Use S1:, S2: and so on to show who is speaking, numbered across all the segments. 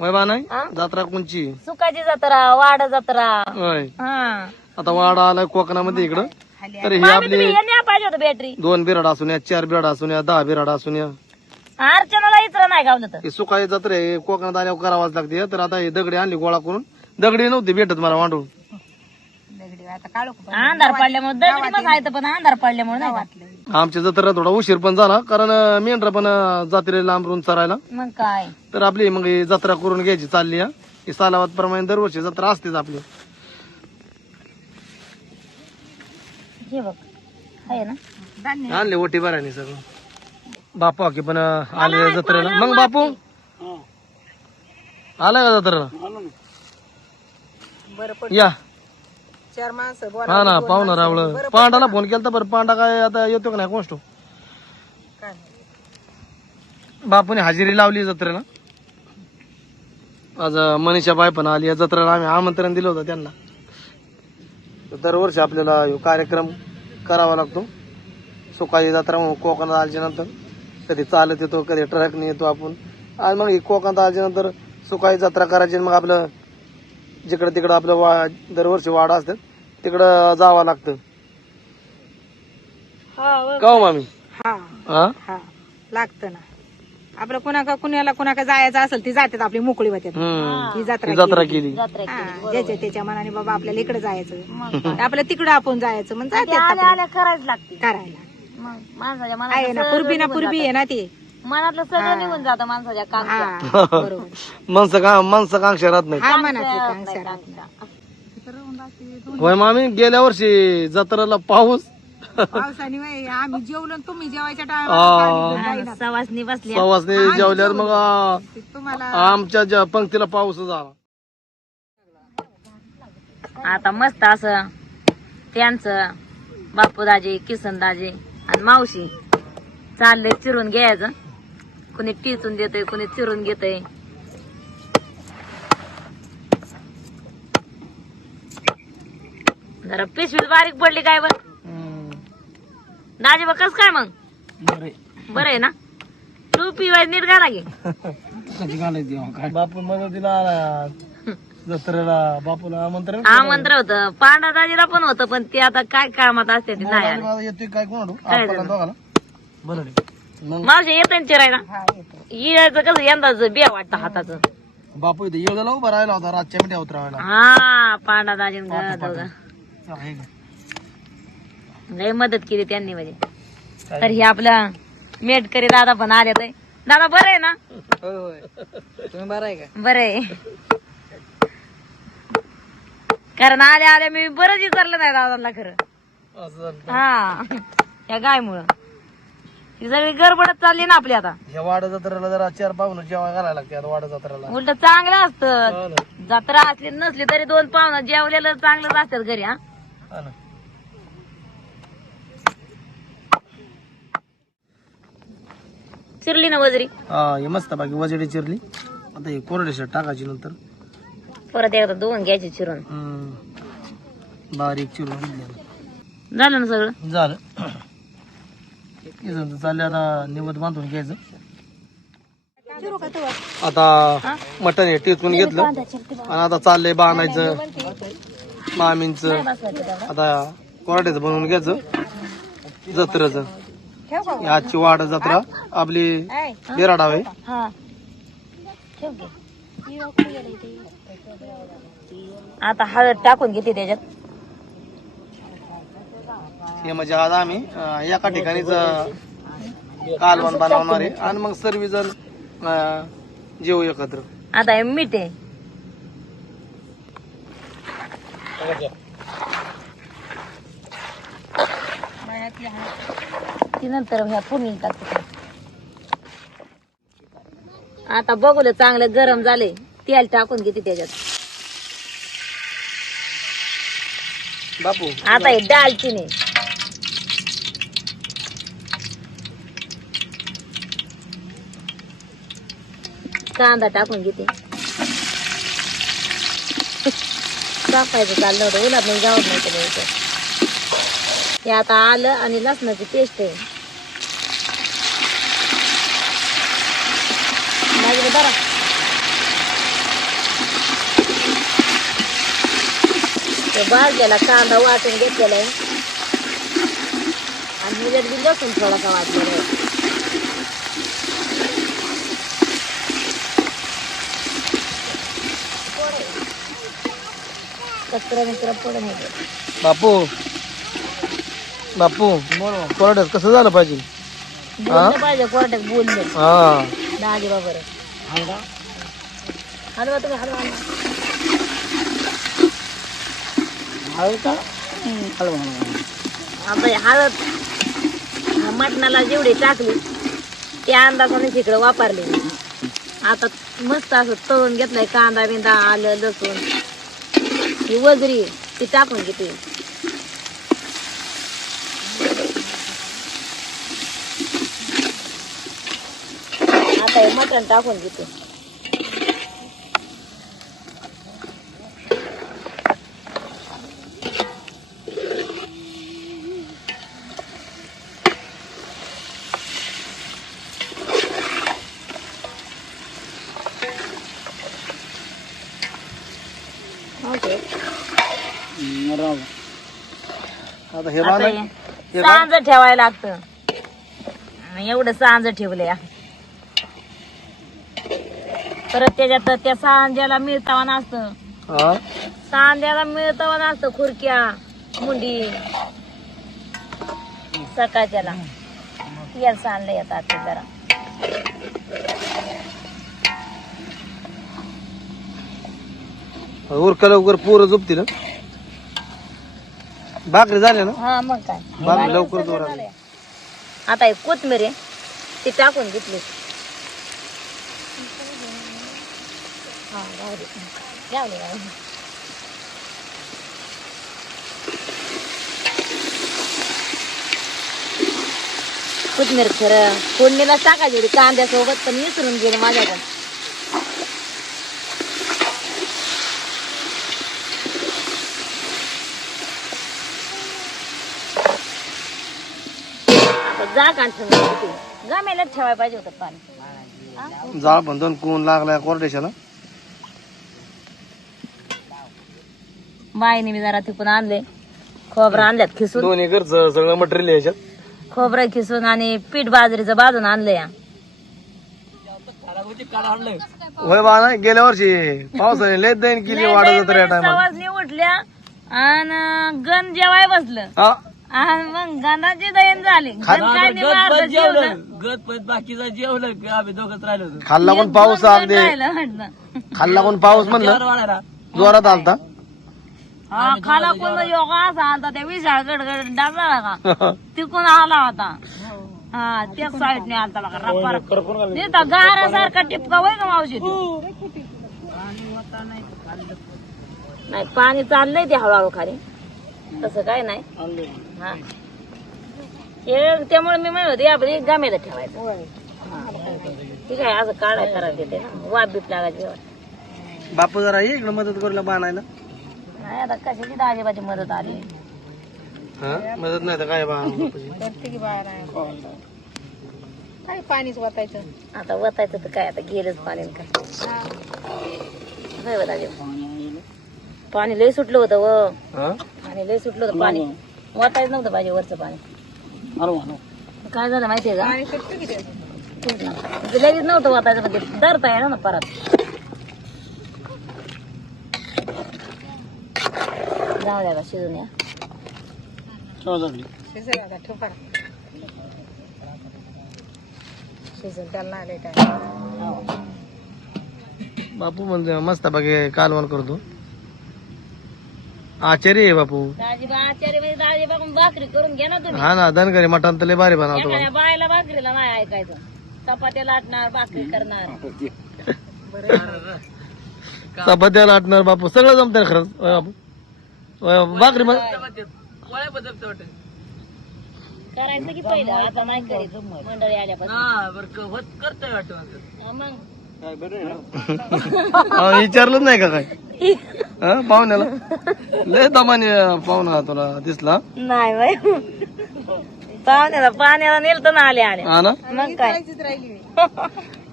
S1: वय बा नाही?
S2: हा?
S1: जत्रा कोणची?
S2: सुकाची जत्रा वाड जत्रा.
S1: होय.
S2: हा.
S1: आता वाडा आलाय कोकणामध्ये इकडं. तर ही
S2: मामी
S1: आपली
S2: तुम्ही हे न्या पाहिजे होतं बॅटरी
S1: दोन बिराड असून या चार बिराड असून या दहा बिराड असून या.
S2: अर्चनाला इतर नाही गावलं तर.
S1: हे सुकाळी जत्रा आहे. कोकणात आल्यावर करावाच लागते. तर आता हे दगडी आणली गोळा करून. दगडी नव्हती भेटत मला वांडून
S2: अंधार पडल्यामुळे दगडी पण आहे पण अंधार पडल्यामुळे नाही का?
S1: आमच्या जत्रेला थोडा उशीर पण झाला कारण मेंढरा पण जत्रेला लांबरून चरायला.
S2: मग काय?
S1: तर आपली मग ही जत्रा करून घ्यायची चालली हा. ही सालावात प्रमाणे दरवर्षी जत्रा असतेच आपली.
S2: हे बघ आहे ना?
S1: आणले ओटी भरायनी सगळं. बापू की पण आले जत्रेला. मग बापू? आलाय का जत्रेला? या.
S3: चार माणसं
S1: हा ना पाहुणा रावळ पांडाला फोन केला बरं. पांडा काय आता येतो का नाही कोणतो बापूने हजेरी लावली जत्रेला आज मनीषा बाय पण आली. या जत्रेला आम्ही आमंत्रण दिलं होतं त्यांना. दरवर्षी आपल्याला ह्यो कार्यक्रम करावा लागतो. सुकाळी जत्रा म्हणून कोकणात आल्याच्यानंतर. कधी चालत येतो कधी ट्रकने येतो आपण. आणि मग कोकणात आल्याच्यानंतर सुकाळी जत्रा करायची आणि मग आपलं जिकडं तिकडं आपलं वा दरवर्षी वाडा असतात. तिकडं जावं लागतं. का हो मामी?
S3: हा.
S1: हा?
S3: हा. लागतं ना. आपलं कुणाका कुणाला कुणाका जायचं असेल ती जातात आपली मोकळी होत्यात.
S1: हम्म.
S3: ही. जत्रा
S1: ती जत्रा केली.
S2: जत्रा
S3: हा, ज्याच्या त्याच्या मनाने बाबा आपल्याला इकडे जायचं. आपलं तिकडं आपण जायचं मग
S2: आल्या आल्या करायच लागते.
S3: करायला.
S2: मग माणसाच्या
S3: आहे ना
S2: मनात
S3: पूर्वी ना पूर्वी आहे ना ते.
S2: मनातलं सगळं निघून जातं माणसाच्या कांक्षा.
S3: हा बरोबर.
S1: माणसं का माणसं कांक्षा राहत नाही
S3: हा मनातली कांक्षा राहत नाही.
S1: होय मामी गेल्या वर्षी जत्रेला पाऊस.
S3: पावसाने वय, आम्ही जेवलो आणि तुम्ही जेवायच्या टायमाला
S2: सवासनी
S1: जेवल्यावर मग आ,
S3: तुम्हाला
S1: आमच्या ज्या पंक्तीला पाऊस झाला.
S2: आता मस्त असं त्यांचं बापूदाजी किसनदाजी आणि मावशी चालले चिरून घ्यायचं. कुणी टिचून देतय कुणी चिरून घेतय. जरा पिशवी बारीक पडली काय बर? दाजी बा कस काय मग? बरं आहे. ना? तू पिवाय नीट घाला गे
S1: बापू मदतीला आला. जत्रेला बापूला आमंत्रण
S2: आमंत्र होतं. पांडा दाजीला पण होतं पण ते आता काय कामात असते ते नाही आले.
S1: येतोय काय कोण
S2: काय झालं?
S1: दोघाला. बरं मग?
S2: मावशी येतं चिरायला?
S3: हा येतो
S2: यायचं कसं यंदाच बिया वाटतं हाताचं.
S1: बापू इथे येळला उभा राहिला होता रातच्या मिठ्या उतरावायला.
S2: हा पांडा दाजी. लय मदत केली त्यांनी म्हणजे. तर हे आपलं मेटकरी दादा पण आले तर दादा बरं आहे ना?
S3: तुम्ही बरं आहे का?
S2: बरं आहे. कारण आल्या आल्या मी बरंच विचारलं नाही दादाला खरं. हा या गायमुळं. ही सगळी गडबडच चालली ना आपली आता.
S1: ह्या वाडा जत्रेला जरा चार पाहुणं जेव्हा घालायला लागते आता वाडा जत्रेला.
S2: उलट चांगलं असतं.
S1: हा
S2: जत्रा असली नसली तरी दोन पाहुणं जेवलेलं चांगलंच असतात घरी हा.
S1: हा ना.
S2: चिरली ना वजरी?
S1: हा हे मस्त बाकी वजडी चिरली. आता हे कोरडे शेट टाकायची नंतर.
S2: परत एकदा दोन घ्यायचे चिरून.
S1: हम्म. बारीक चिरून घेतली.
S2: झालं ना सगळं?
S1: झालं. इथून तर चालले आता निवत बांधून घ्यायचं. आता मटण हे टिचून घेतलं. आणि आता चाललंय बांधायचं. मामींच आता कोरड्याचं बनवून घ्यायचं. जत्रेचं. आजची वाड जत्रा आपली बेराडाव आहे
S2: हा. आता हळद टाकून घेते त्याच्यात.
S1: हे म्हणजे आज आम्ही एका ठिकाणीच कालवण बनवणार आहे. आणि मग सर्वजण जेवू एकत्र.
S2: आता मीठ आहे. ती नंतर ह्या फोडणी टाकते. आता बघूलं चांगलं गरम झाले तेल टाकून घेते त्याच्यात.
S1: बापू.
S2: आता हे दालचिनी कांदा टाकून घेते. टाकायचं चाललं होतं. जाऊ जावत नाही द्यायचं हे आता आलं आणि लसणाची पेस्ट आहे. लागलं बरं? भाजलेला कांदा वाटून घेतलेला आहे. आणि लसूण थोडासा वाटलेला आहे. कचरा मित्र पडून येते
S1: बापू. बापू कोरड्यात कसं झालं पाहिजे?
S2: बोललं पाहिजे कोर्टात बोलले.
S1: हा.
S2: दाजी बाबर हलवा? तुम्ही हलवा आता हे हळद मटणाला जेवढी टाकली त्या अंदाजाने तिकडे वापरली. आता मस्त असं तळून घेतलंय कांदा बिंदा आलं लसूण. ही वजरी ती टाकून घेते. आता हे मटण टाकून घेते.
S1: आता हे
S2: सांज ठेवायला लागतं. आणि एवढं सांज ठेवलंय. परत त्याच्यात त्या सांज्याला मिळतावा नसतं.
S1: हा?
S2: सांज्याला मिळतावा नसतं खुर्क्या मुंडी. सकाळच्याला. तेल सांडलं येतात ते जरा.
S1: उरका लवकर पोरं झोपतील हं? भाकरी झाल्या ना?
S2: हा मग काय.
S1: भाकरी लवकर जोर
S2: आता हे कोथमीर आहे ती टाकून घेतली. हा जाऊ दे. जाऊ दे, जाऊ दे. कोथमीर खरं फोडणीला टाकायची होती कांद्यासोबत पण विसरून गेले माझ्याकडे. ठेवायला पाहिजे होतं पाणी.
S1: जाळ दोन कोण लागलाय कोरडेशाला
S2: बाईने मी जरा तिकून आणले. खोबरं आणल्यात खिसून.
S1: दोन्ही घरचं सगळं मटेरियल याच्यात.
S2: खोबरं खिसून आणि पीठ बाजरीचं भाजून आणलं या
S1: होय बा ना गेल्या वर्षी पावसाने लय दैन केली वाढत होतं
S2: उठल्या. आणि गण जेवाय बसलं. मग गणाची दयन झाली. गण काय नाही वाढलं, जेवलं.
S4: बाकीचा जेवलं की आम्ही दोघच राहिलो होतो.
S1: खाल्ला कोण पाऊस अगदी?
S2: राहिलं
S1: खाल्ला कोण पाऊस म्हणलं?
S4: वाढायला
S1: जोरात आलता?
S2: हा खाला कोण योगा असा आलता त्या विशाळ गडगड डागला का तिकून आला होता. हा त्याच साईडने आलता बघा रप्पा रप्पा तिथं गारासारखा टिपका होय का मावशी तो? नाही पाणी चाललंय ते हळूहळू खाली. तसं काय नाही. हा. हे त्यामुळे मी म्हणत होते आपण गामेला ठेवायचं. हा. ठीक आहे असं काढाय करायला देते ना. वाप बीप लागायची
S1: बापू जरा ये इकडे मदत करूला बाणायला
S2: नाही आता कशाची दाजेबाची मदत आली?
S1: हा? मदत नाही तर काय बापूची.
S3: करते की बाहेर आहे. काय पाणीच वाटायचं
S2: आता वतायचं तर काय आता गेलंच पाणी. आणि काय होय बा दाजे पाणी लय सुटलं होतं व.
S1: हा?
S2: पाणी लय सुटलं होतं पाणी. वाटायचं नव्हतं पाहिजे वरचं पाणी. काय झालं माहितीये का. तेच ना. ते लगेच नव्हतं वाटायचं म्हणजे धरता येणार ना परत. जाऊ द्या बा, शिजून या.
S3: शिजून त्याला नाही लय time.
S1: बापू म्हणजे मस्त बाकी कालवण करतो. आचार्य आहे बापू.
S2: दाजीबा म्हणजे दाजीबा भाकरी करून घ्या ना तुम्ही.
S1: हा ना धनगरी मटण तर लय भारी बनवतो
S2: एखाद्या बायला भाकरीला नाही ऐकायचं. चपात्या लाटणार भाकरी करणार.
S1: चपात्या लाटणार बापू. सगळं जमतं ना खरंच होय बापू. होय बापू. भाकरी मग
S2: करायचं की पहिलं? आता नाही करीत मंडळी आल्यापासून.
S4: हा बरं होत करतोय वाटतं
S2: हा, मग.
S1: हा, विचारलंच नाही का काय? हा. पाहुण्याला. लय दमाने पाहुणा तुला दिसला.
S2: नाही बाई. पाहुण्याला पाण्याला नेलतं ना आले आले.
S1: हा ना?
S2: मग काय?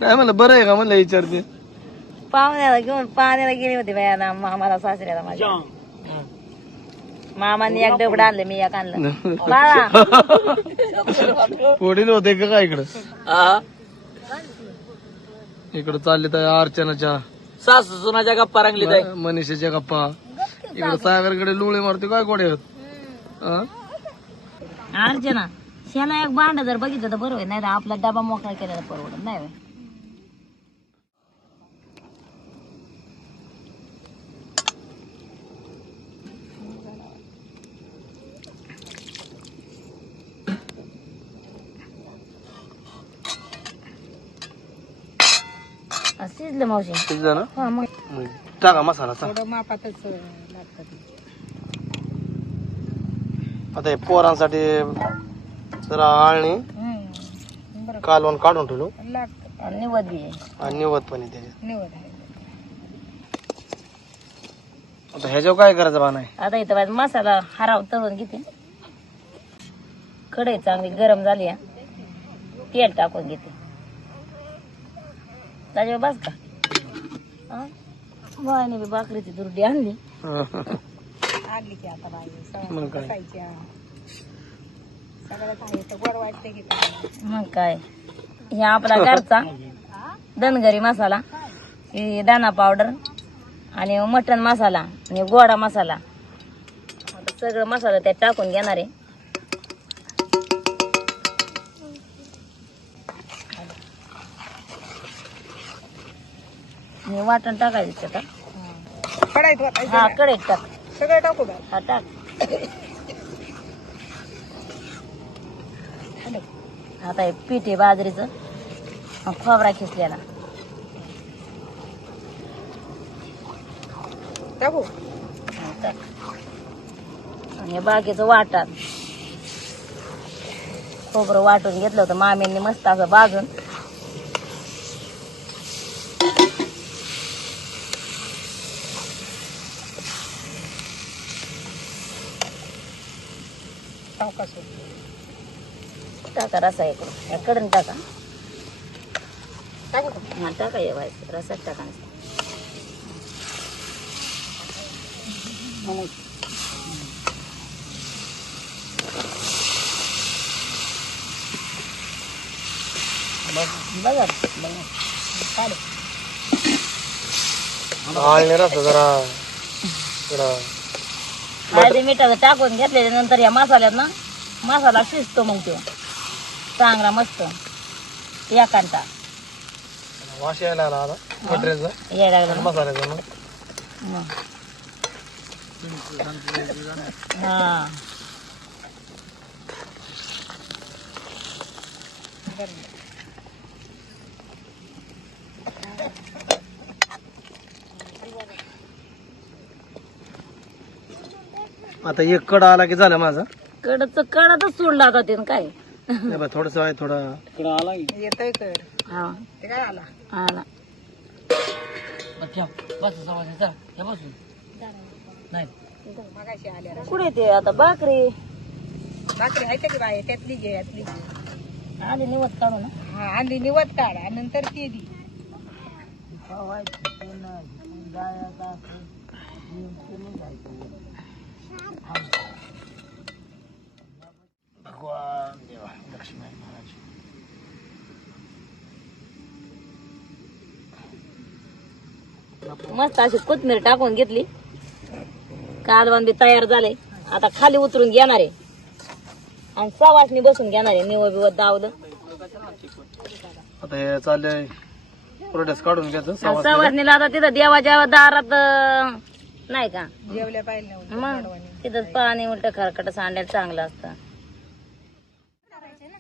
S1: म्हणलं बरं आहे का म्हणलं विचारते
S2: पाहुण्याला घेऊन पाण्याला गेली होती बाया ना मामाला सासऱ्याला माझ्या. मामाने एक डबड आणलं मी एक आणलं. बाळा.
S1: वडील होते का इकडं? इकडं चालले तर अर्चनाच्या
S4: सासू सुनाच्या गप्पा रंगली जाय
S1: मनीषाच्या गप्पा. इकडं सागरकडे लोळे मारते काय कोडे
S2: अर्चना शेला एक भांड जर बघितलं तर बरोबर नाही तर आपला डबा मोकळा केलेला परवडत नाही शिजलं मावशी
S1: ना
S2: हा मग
S1: मग टाका मसाला चा.
S3: थोडं मापातच लागतं ते.
S1: आता हे पोरांसाठी जरा आळणी
S3: हम्म. बरं
S1: कालवण काढून ठेवलो
S3: लागतं
S2: आणि निवड बी आहे.
S1: आणि निवत पण आहे त्याच्यात
S3: आहे
S1: आता ह्याच्यावर काय करायचं बा नाही
S2: आता इथं माझा मसाला हराव तळून घेते कढई चांगली गरम झाली हा. तेल टाकून घेते त्याच्यावर बस का? हा? बाईने बी भाकरीची दुर्डी आणली.
S3: आणली की आता बाई
S1: मग काय?
S3: खायच्या सगळ्यात आहे तर बरं वाटते की काय?
S2: मग काय? हे आपला घरचा दनगरी मसाला हे दाना पावडर आणि मटण मसाला आणि गोडा मसाला. आता सगळं मसाला त्यात टाकून घेणार आहे. हे वाटण टाकायचं
S3: कढाईत वाटायचं
S2: हा टाक.
S3: सगळं टाकू बाई
S2: हा टाक. आता हे पीठ आहे बाजरीचं. आणि खोबरा खिसलेला.
S3: टाकू?
S2: हा, टाक. आणि हे बाकीचं वाटात खोबरं वाटून घेतलं होतं. मामींनी मस्त असं टाका रसा इकडून या कडून टाका हा टाका ये व्हायचं रसात टाका नुसतं. बघा
S1: जरा
S2: टाकून घेतल्याच्या नंतर या मसाल्यात ना मसाला शिजतो मग तो. चांगला मस्त. या कांटा
S1: वाश यायला आला आता. मटेरियलचा
S2: यायला लागला.
S1: मसाल्याचा मग
S2: मग. हा.
S1: आता एक कडा आला की झालं माझं.
S2: कडच कडतच सोडला होता ते काय?
S1: थोडस आहे थोडं.
S4: इकडं आला
S3: येतोय कड
S2: हा.
S3: ते काय आला?
S2: आला.
S4: बसून. नाही.
S3: मगाशी आल्या.
S2: कुठे ते आता भाकरी?
S3: भाकरी आहे की बाई? त्यातली घे यातली घे.
S2: आधी निवत काढू ना
S3: हा आणली निवत काढ. आणि नंतर ती दी.
S1: भगवान देवा लक्ष्मी महाराज
S2: मस्त अशी कोथमीर टाकून घेतली. कालवण बी तयार झाले. आता खाली उतरून घेणार आहे. आणि सवासनी बसून घेणार आहे. निवड बिवत दावलं.
S1: आता हे चाललंय. प्रोडक्ट काढून घ्यायचं
S2: आणि
S1: सवास
S2: सवासनीला आता तिथं देवाच्या दारात अं, नाही का?
S3: जेवल्या पाहिजे
S2: मग तिथं पाणी उलट खरकट सांडायला चांगलं असतं.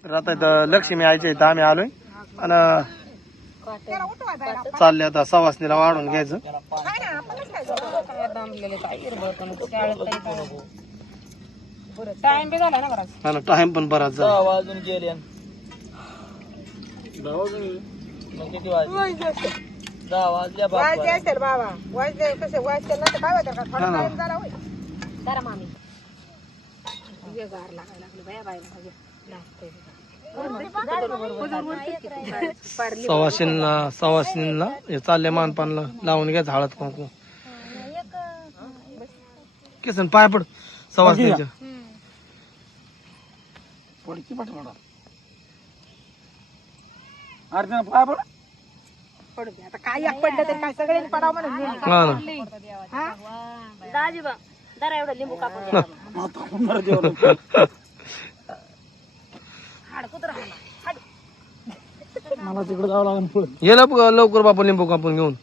S1: तर आता इथं लक्ष्मी आईच्या इथं आम्ही आलोय. आणि चालले आता सवासनीला वाढून घ्यायचं.
S3: टाइम बी झाला ना बराच
S1: आणि टाइम पण बराच झाला.
S4: वाजून गेले दहा वाजून मग किती वाजले दहा वाजल्या बाप
S3: वाजले असेल बाबा. वाजले कसे? वाजते ना तर काय होतं का थोडा
S1: ना.
S3: टाइम झाला होय. जरा मामी. गार लागायला लागलं बाया बायला. लागतंय
S1: सवाशींना सवाशींना हे चालले मानपानला. लावून घ्यायचं हळद कुंकू. केसन पाय पड. सवासनीच्या
S4: पडकी पाठवणार अर्चना पाय पड.
S3: पडू दे. आता काय एक पडलं तरी काय सगळ्यांनी पडावं म्हणून मी.
S1: हा ना?
S2: दाजी बा जरा एवढं लिंबू कापून द्या. मला.
S4: आता होणार जेवण मला तिकडे जावं लागेल पुढे.
S1: ये लवकर लवकर बापू लिंबू कापून घेऊन.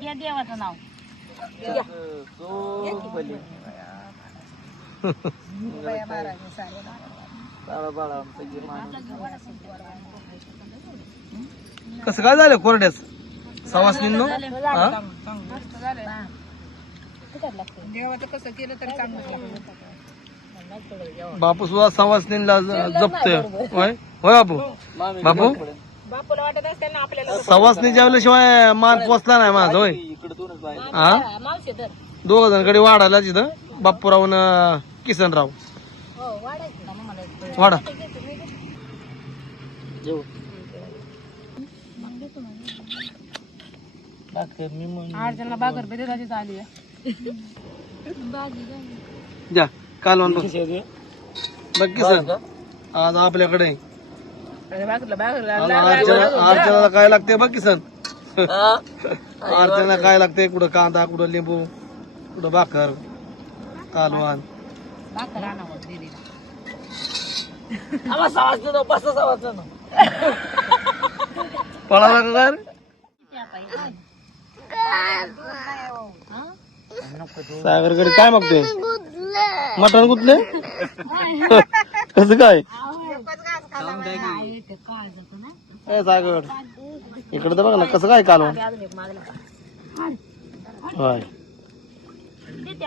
S2: घ्या देवाचं नाव.
S1: कसं काय झालं कोरड्याच? सवासनींनो हा?
S3: देवाचं कसं केलं तर चांगलं.
S1: बापू सुद्धा सवासनीला जपतोय. होय? होय बापू? बापू?
S3: बापूला वाटत असेल ना आपल्याला
S1: सवासनी जेवल्याशिवाय माल पोचला नाही माझा होय.
S4: इकडे दोनच बाय
S1: हा
S2: मावशी तर.
S1: दोघ जणकडे वाढायला तिथं. बापूराव न किसनराव.
S2: हो वाढायचं ना मग मला
S1: वाडा
S4: जेव. भाकर मी म्हणून
S3: अर्जनला बागर बेदाची आली
S1: द्या कालवण बघ? बघ किसन आज आपल्याकडे. अर्चनाला काय लागते बघ किसन अर्चना काय लागते? कुठं कांदा कुठं लिंबू कुठं भाकर कालवण.
S3: बागर आणावं दिदीला.
S4: आम्हाला सवास देतो बस सवास देतो
S1: पळाला का काय रे? सागरकडे काय मागतोय? मटण कुठले? कसं काय? ए, सागर. इकडे तर बघ ना कसं काय कालवण?
S2: अजून
S1: होय.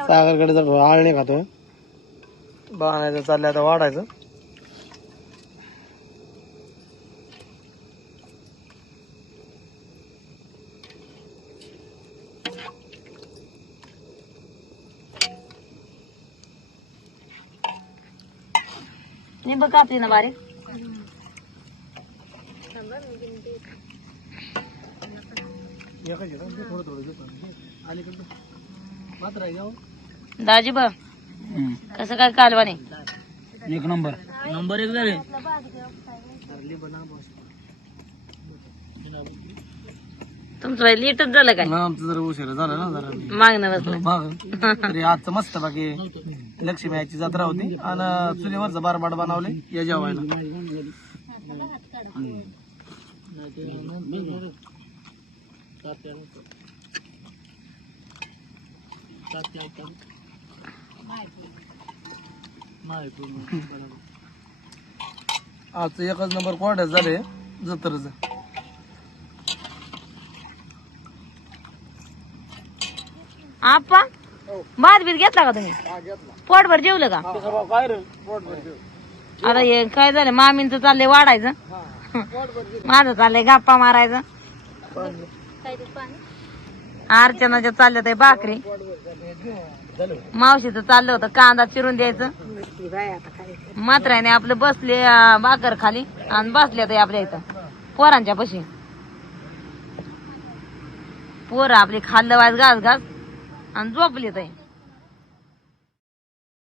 S1: सागरकडे तर आळणी खातोय. बाणायचं चाललंय आता वाढायचं.
S2: लिंब कापली ना बारीक. दाजी बा कसं काय कालवाने?
S4: एक नंबर. नंबर एक झाले.
S2: तुमचं बाई लेटच झालं काय?
S1: आमचं जरा उशीर झाला ना जरा.
S2: मागणं बसलं.
S1: बघ तरी आजचं मस्त बाकी लक्ष्मी आईची जत्रा होती. आणि चुलीवरचं बारबाट बनवले. या जेवायला. आजचं एकच नंबर कोरड्यात झाले जत्रच.
S2: आपा. भात बीत घेतला का तुम्ही? पोटभर जेवलं का? आता हे काय झालं? मामींचं चाललंय वाढायचं. माझं चाललंय गप्पा मारायचं. अर्चनाच्या चालल्या ते भाकरी. मावशीचं चाललं होतं कांदा चिरून द्यायचं. मात्राने आपलं बसले भाकर खाली आणि बसले ते आपल्या इथं. पोरांच्या पशी. पोरं आपली खाल्लं वाज घास घास. انځوګلې دی